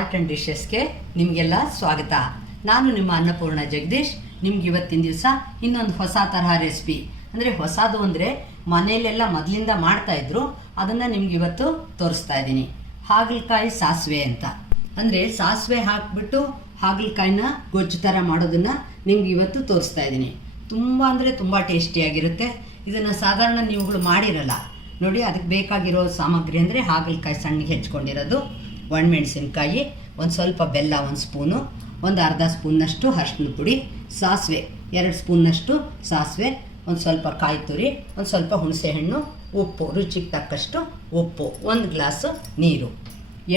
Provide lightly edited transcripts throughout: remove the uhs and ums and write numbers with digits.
Art and ಡಿಶಸ್ಗೆ ನಿಮಗೆಲ್ಲ ಸ್ವಾಗತ. ನಾನು ನಿಮ್ಮ ಅನ್ನಪೂರ್ಣ ಜಗದೀಶ್. ನಿಮ್ಗೆ ಇವತ್ತಿನ ದಿವಸ ಇನ್ನೊಂದು ಹೊಸ ತರಹ ರೆಸಿಪಿ, ಅಂದರೆ ಹೊಸದು ಅಂದರೆ ಮನೆಯಲ್ಲೆಲ್ಲ ಮೊದಲಿಂದ ಮಾಡ್ತಾಯಿದ್ರು, ಅದನ್ನು ನಿಮ್ಗೆ ಇವತ್ತು ತೋರಿಸ್ತಾ ಇದ್ದೀನಿ. ಹಾಗಲಕಾಯಿ ಸಾಸಿವೆ ಅಂತ, ಅಂದರೆ ಸಾಸಿವೆ ಹಾಕಿಬಿಟ್ಟು ಹಾಗಲಕಾಯಿನ ಗೊಜ್ಜು ಥರ ಮಾಡೋದನ್ನು ನಿಮ್ಗೆ ಇವತ್ತು ತೋರಿಸ್ತಾ ಇದ್ದೀನಿ. ತುಂಬ ಅಂದರೆ ತುಂಬ ಟೇಸ್ಟಿಯಾಗಿರುತ್ತೆ. ಇದನ್ನು ಸಾಧಾರಣ ನೀವುಗಳು ಮಾಡಿರಲ್ಲ ನೋಡಿ. ಅದಕ್ಕೆ ಬೇಕಾಗಿರೋ ಸಾಮಗ್ರಿ ಅಂದರೆ ಹಾಗಲಕಾಯಿ ಸಣ್ಣಗೆ ಹೆಚ್ಕೊಂಡಿರೋದು, ಒಣಮೆಣಸಿನ್ಕಾಯಿ, ಒಂದು ಸ್ವಲ್ಪ ಬೆಲ್ಲ 1 ಸ್ಪೂನು, ಒಂದು ಅರ್ಧ ಸ್ಪೂನ್ನಷ್ಟು ಅರಿಶಿನ ಪುಡಿ, ಸಾಸಿವೆ 2 ಸ್ಪೂನ್ನಷ್ಟು ಸಾಸಿವೆ, ಒಂದು ಸ್ವಲ್ಪ ಕಾಯಿ ತುರಿ, ಒಂದು ಸ್ವಲ್ಪ ಹುಣಸೆಹಣ್ಣು, ಉಪ್ಪು, ರುಚಿಗೆ ತಕ್ಕಷ್ಟು ಉಪ್ಪು, 1 ಗ್ಲಾಸು ನೀರು,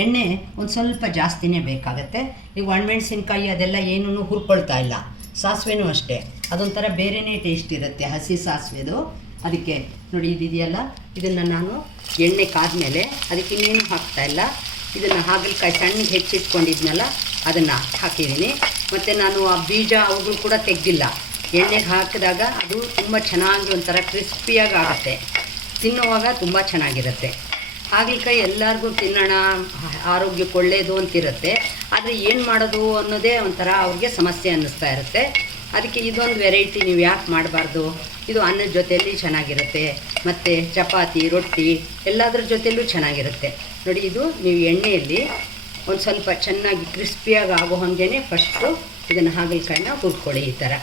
ಎಣ್ಣೆ ಒಂದು ಸ್ವಲ್ಪ ಜಾಸ್ತಿನೇ ಬೇಕಾಗತ್ತೆ. ಈಗ ಒಣಮೆಣಸಿನ್ಕಾಯಿ ಅದೆಲ್ಲ ಏನೂ ಹುರ್ಕೊಳ್ತಾ ಇಲ್ಲ, ಸಾಸಿವೆನೂ ಅಷ್ಟೇ, ಅದೊಂಥರ ಬೇರೆಯೇ ಟೇಸ್ಟ್ ಇರುತ್ತೆ ಹಸಿ ಸಾಸಿವೆದು. ಅದಕ್ಕೆ ನೋಡಿ ಇದಿದೆಯಲ್ಲ, ಇದನ್ನು ನಾನು ಎಣ್ಣೆ ಕಾದ್ಮೇಲೆ ಅದಕ್ಕೆ ಇನ್ನೇನು ಹಾಕ್ತಾಯಿಲ್ಲ, ಇದನ್ನು ಹಾಗಲಕಾಯಿ ಸಣ್ಣಗೆ ಹೆಚ್ಚಿಟ್ಕೊಂಡಿದ್ನಲ್ಲ ಅದನ್ನು ಹಾಕಿದ್ದೀನಿ. ಮತ್ತು ನಾನು ಆ ಬೀಜ ಅವುಗಳು ಕೂಡ ತೆಗೆದಿಲ್ಲ. ಎಣ್ಣೆಗೆ ಹಾಕಿದಾಗ ಅದು ತುಂಬ ಚೆನ್ನಾಗಿ ಒಂಥರ ಕ್ರಿಸ್ಪಿಯಾಗಿ ಆಗುತ್ತೆ, ತಿನ್ನುವಾಗ ತುಂಬ ಚೆನ್ನಾಗಿರುತ್ತೆ. ಹಾಗಲಕಾಯಿ ಎಲ್ಲರಿಗೂ ತಿನ್ನೋಣ, ಆರೋಗ್ಯಕ್ಕೆ ಒಳ್ಳೆಯದು ಅಂತಿರುತ್ತೆ. ಆದರೆ ಏನು ಮಾಡೋದು ಅನ್ನೋದೇ ಒಂಥರ ಅವ್ರಿಗೆ ಸಮಸ್ಯೆ ಅನ್ನಿಸ್ತಾ ಇರುತ್ತೆ. ಅದಕ್ಕೆ ಇದೊಂದು ವೆರೈಟಿ ನೀವು ಯಾಕೆ ಮಾಡಬಾರ್ದು? ಇದು ಅನ್ನದ ಜೊತೆಯಲ್ಲಿ ಚೆನ್ನಾಗಿರುತ್ತೆ, ಮತ್ತು ಚಪಾತಿ, ರೊಟ್ಟಿ ಎಲ್ಲದ್ರ ಜೊತೆಯಲ್ಲೂ ಚೆನ್ನಾಗಿರುತ್ತೆ. ನೋಡಿ, ಇದು ನೀವು ಎಣ್ಣೆಯಲ್ಲಿ ಒಂದು ಸ್ವಲ್ಪ ಚೆನ್ನಾಗಿ ಕ್ರಿಸ್ಪಿಯಾಗಿ ಆಗೋ ಹಾಗೇ ಫಸ್ಟು ಇದನ್ನು ಹಾಗಲಕಾಯಿನ ಹುರ್ಕೊಳ್ಳಿ ಈ ಥರ.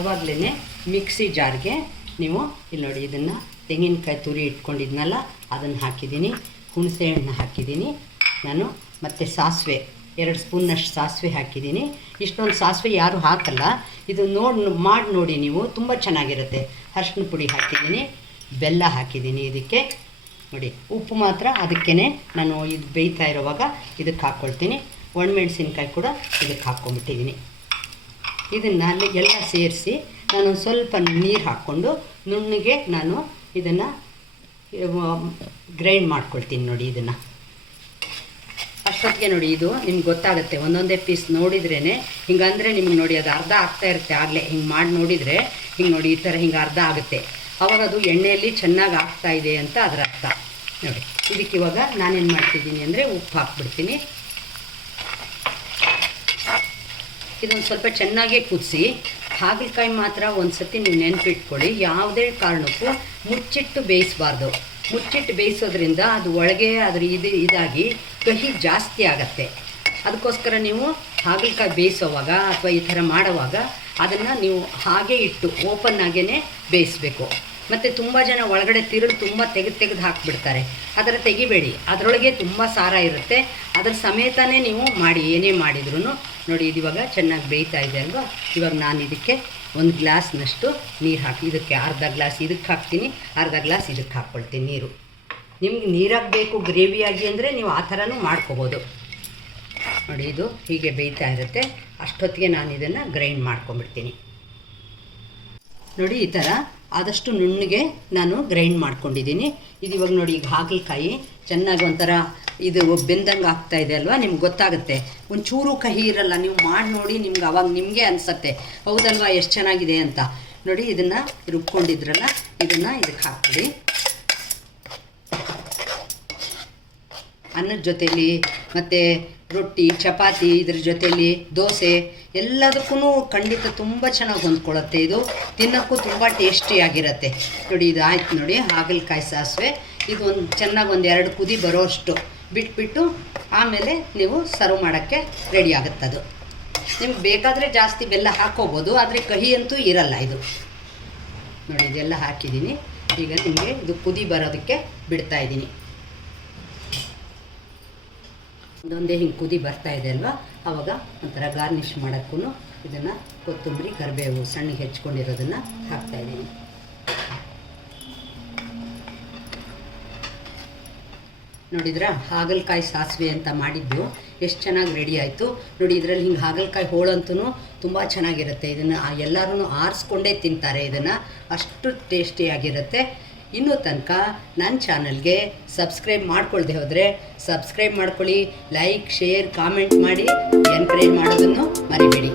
ಆವಾಗಲೇ ಮಿಕ್ಸಿ ಜಾರ್ಗೆ ನೀವು ಇಲ್ಲಿ ನೋಡಿ, ಇದನ್ನು ತೆಂಗಿನಕಾಯಿ ತುರಿ ಇಟ್ಕೊಂಡಿದ್ನಲ್ಲ ಅದನ್ನು ಹಾಕಿದ್ದೀನಿ, ಹುಣಸೆ ಹಣ್ಣು ಹಾಕಿದ್ದೀನಿ ನಾನು, ಮತ್ತು ಸಾಸಿವೆ 2 ಸ್ಪೂನ್ನಷ್ಟು ಸಾಸಿವೆ ಹಾಕಿದ್ದೀನಿ. ಇಷ್ಟೊಂದು ಸಾಸಿವೆ ಯಾರೂ ಹಾಕಲ್ಲ, ಇದು ಮಾಡಿ ನೋಡಿ ನೀವು, ತುಂಬ ಚೆನ್ನಾಗಿರುತ್ತೆ. ಅರಿಶಿನ ಪುಡಿ ಹಾಕಿದ್ದೀನಿ, ಬೆಲ್ಲ ಹಾಕಿದ್ದೀನಿ ಇದಕ್ಕೆ. ನೋಡಿ, ಉಪ್ಪು ಮಾತ್ರ ಅದಕ್ಕೇ ನಾನು ಇದು ಬೇಯ್ತಾ ಇರೋವಾಗ ಇದಕ್ಕೆ ಹಾಕ್ಕೊಳ್ತೀನಿ. ಒಣಮೆಣಸಿನ್ಕಾಯಿ ಕೂಡ ಇದಕ್ಕೆ ಹಾಕ್ಕೊಂಬಿಟ್ಟಿದ್ದೀನಿ. ಇದನ್ನು ಎಲ್ಲ ಸೇರಿಸಿ ನಾನು ಸ್ವಲ್ಪ ನೀರು ಹಾಕ್ಕೊಂಡು ನುಣ್ಣಗೆ ನಾನು ಇದನ್ನು ಗ್ರೈಂಡ್ ಮಾಡ್ಕೊಳ್ತೀನಿ. ನೋಡಿ, ಇದನ್ನು ಅಷ್ಟೊತ್ತಿಗೆ ನೋಡಿ, ಇದು ನಿಮ್ಗೆ ಗೊತ್ತಾಗುತ್ತೆ, ಒಂದೊಂದೇ ಪೀಸ್ ನೋಡಿದ್ರೇ ಹಿಂಗಂದರೆ ನಿಮ್ಗೆ ನೋಡಿ ಅದು ಅರ್ಧ ಆಗ್ತಾ ಇರುತ್ತೆ. ಆಗಲೇ ಹಿಂಗೆ ಮಾಡಿ ನೋಡಿದರೆ ಹಿಂಗೆ ನೋಡಿ ಈ ಥರ ಹಿಂಗೆ ಅರ್ಧ ಆಗುತ್ತೆ, ಆವಾಗ ಅದು ಎಣ್ಣೆಯಲ್ಲಿ ಚೆನ್ನಾಗಿ ಆಗ್ತಾ ಇದೆ ಅಂತ ಅದರ ಅರ್ಥ. ನೋಡಿ, ಇದಕ್ಕೆ ಇವಾಗ ನಾನೇನು ಮಾಡ್ತಿದ್ದೀನಿ ಅಂದರೆ ಉಪ್ಪು ಹಾಕ್ಬಿಡ್ತೀನಿ. ಇದೊಂದು ಸ್ವಲ್ಪ ಚೆನ್ನಾಗೇ ಕುದಿಸಿ. ಹಾಗಲಕಾಯಿ ಮಾತ್ರ ಒಂದು ಸತಿ ನೀವು ನೆನಪಿಟ್ಕೊಳ್ಳಿ, ಯಾವುದೇ ಕಾರಣಕ್ಕೂ ಮುಚ್ಚಿಟ್ಟು ಬೇಯಿಸಬಾರ್ದು. ಮುಚ್ಚಿಟ್ಟು ಬೇಯಿಸೋದ್ರಿಂದ ಅದು ಒಳಗೆ ಅದ್ರ ಇದಾಗಿ ಕಹಿ ಜಾಸ್ತಿ ಆಗತ್ತೆ. ಅದಕ್ಕೋಸ್ಕರ ನೀವು ಹಾಗಲಕಾಯಿ ಬೇಯಿಸೋವಾಗ ಅಥವಾ ಈ ಥರ ಮಾಡೋವಾಗ ಅದನ್ನು ನೀವು ಹಾಗೆ ಇಟ್ಟು ಓಪನ್ ಆಗೇ ಬೇಯಿಸಬೇಕು. ಮತ್ತು ತುಂಬ ಜನ ಒಳಗಡೆ ತಿರುಳು ತುಂಬ ತೆಗೆದು ಹಾಕಿಬಿಡ್ತಾರೆ, ಅದರ ತೆಗಿಬೇಡಿ, ಅದರೊಳಗೆ ತುಂಬ ಸಾರ ಇರುತ್ತೆ. ಅದರ ಸಮೇತನೇ ನೀವು ಮಾಡಿ, ಏನೇ ಮಾಡಿದ್ರೂ ನೋಡಿ. ಇದು ಇವಾಗ ಚೆನ್ನಾಗಿ ಬೇಯ್ತಾ ಇದೆ ಅಲ್ವಾ. ಇವಾಗ ನಾನು ಇದಕ್ಕೆ 1 ಗ್ಲಾಸ್ನಷ್ಟು ನೀರು ಹಾಕಿ, ಇದಕ್ಕೆ ಅರ್ಧ ಗ್ಲಾಸ್ ಇದಕ್ಕೆ ಹಾಕ್ತೀನಿ, ಅರ್ಧ ಗ್ಲಾಸ್ ಇದಕ್ಕೆ ಹಾಕ್ಕೊಳ್ತೀನಿ ನೀರು. ನಿಮ್ಗೆ ನೀರಾಗಬೇಕು ಗ್ರೇವಿಯಾಗಿ ಅಂದರೆ ನೀವು ಆ ಥರನೂ ಮಾಡ್ಕೋಬೋದು. ನೋಡಿ, ಇದು ಹೀಗೆ ಬೇಯ್ತಾ ಇರುತ್ತೆ. ಅಷ್ಟೊತ್ತಿಗೆ ನಾನು ಇದನ್ನು ಗ್ರೈಂಡ್ ಮಾಡ್ಕೊಂಬಿಡ್ತೀನಿ. ನೋಡಿ, ಈ ಥರ ಆದಷ್ಟು ನುಣ್ಣಗೆ ನಾನು ಗ್ರೈಂಡ್ ಮಾಡ್ಕೊಂಡಿದ್ದೀನಿ. ಇದು ಇವಾಗ ನೋಡಿ, ಈಗ ಹಾಗಲಕಾಯಿ ಚೆನ್ನಾಗಿ ಒಂಥರ ಇದು ಬೆಂದಂಗೆ ಆಗ್ತಾ ಇದೆ ಅಲ್ವಾ, ನಿಮ್ಗೆ ಗೊತ್ತಾಗುತ್ತೆ. ಒಂಚೂರು ಕಹಿ ಇರಲ್ಲ, ನೀವು ಮಾಡಿ ನೋಡಿ, ನಿಮ್ಗೆ ಅವಾಗ ನಿಮಗೆ ಅನಿಸುತ್ತೆ ಹೌದಲ್ವಾ ಎಷ್ಟು ಚೆನ್ನಾಗಿದೆ ಅಂತ. ನೋಡಿ, ಇದನ್ನು ರುಬ್ಕೊಂಡಿದ್ರಲ್ಲ ಇದನ್ನು ಇದಕ್ಕೆ ಹಾಕ್ಬಿಡಿ. ಅನ್ನದ ಜೊತೆಯಲ್ಲಿ ಮತ್ತು ರೊಟ್ಟಿ, ಚಪಾತಿ, ಇದ್ರ ಜೊತೆಯಲ್ಲಿ ದೋಸೆ ಎಲ್ಲದಕ್ಕೂ ಖಂಡಿತ ತುಂಬ ಚೆನ್ನಾಗಿ ಹೊಂದ್ಕೊಳ್ಳುತ್ತೆ. ಇದು ತಿನ್ನೋಕ್ಕೂ ತುಂಬ ಟೇಸ್ಟಿಯಾಗಿರುತ್ತೆ. ನೋಡಿ, ಇದು ಆಯ್ತು ನೋಡಿ ಹಾಗಲಕಾಯಿ ಸಾಸಿವೆ. ಇದು ಚೆನ್ನಾಗಿ 2 ಕುದಿ ಬರೋಷ್ಟು ಬಿಟ್ಬಿಟ್ಟು ಆಮೇಲೆ ನೀವು ಸರ್ವ್ ಮಾಡೋಕ್ಕೆ ರೆಡಿ ಆಗುತ್ತದು. ನಿಮ್ಗೆ ಬೇಕಾದರೆ ಜಾಸ್ತಿ ಬೆಲ್ಲ ಹಾಕ್ಕೋಬೋದು, ಆದರೆ ಕಹಿ ಅಂತೂ ಇರಲ್ಲ ಇದು. ನೋಡಿ, ಇದೆಲ್ಲ ಹಾಕಿದ್ದೀನಿ. ಈಗ ನಿಮಗೆ ಇದು ಕುದಿ ಬರೋದಕ್ಕೆ ಬಿಡ್ತಾಯಿದ್ದೀನಿ. ಒಂದೊಂದೇ ಹಿಂಗೆ ಕುದಿ ಬರ್ತಾ ಇದೆ ಅಲ್ವಾ, ಆವಾಗ ಒಂಥರ ಗಾರ್ನಿಷ್ ಮಾಡೋಕ್ಕೂ ಇದನ್ನು ಕೊತ್ತಂಬರಿ, ಕರಿಬೇವು ಸಣ್ಣಗೆ ಹೆಚ್ಕೊಂಡಿರೋದನ್ನು ಹಾಕ್ತಾಯಿದ್ದೀನಿ. ನೋಡಿದ್ರಾ, ಹಾಗಲಕಾಯಿ ಸಾಸಿವೆ ಅಂತ ಮಾಡಿದ್ದು ಎಷ್ಟು ಚೆನ್ನಾಗಿ ರೆಡಿ ಆಯಿತು ನೋಡಿ. ಇದರಲ್ಲಿ ಹಿಂಗೆ ಹಾಗಲಕಾಯಿ ಹೋಳಂತೂ ತುಂಬ ಚೆನ್ನಾಗಿರುತ್ತೆ. ಇದನ್ನು ಎಲ್ಲರೂ ಆರಿಸ್ಕೊಂಡೇ ತಿಂತಾರೆ, ಇದನ್ನು ಅಷ್ಟು ಟೇಸ್ಟಿಯಾಗಿರುತ್ತೆ. ಇನ್ನೂ ತನಕ ನನ್ನ ಚಾನಲ್ಗೆ ಸಬ್ಸ್ಕ್ರೈಬ್ ಮಾಡ್ಕೊಳ್ದೆ ಹೋದರೆ ಸಬ್ಸ್ಕ್ರೈಬ್ ಮಾಡ್ಕೊಳ್ಳಿ, ಲೈಕ್, ಶೇರ್, ಕಾಮೆಂಟ್ ಮಾಡಿ, ಎನ್ಕರೇಜ್ ಮಾಡೋದನ್ನು ಮರಿಬೇಡಿ.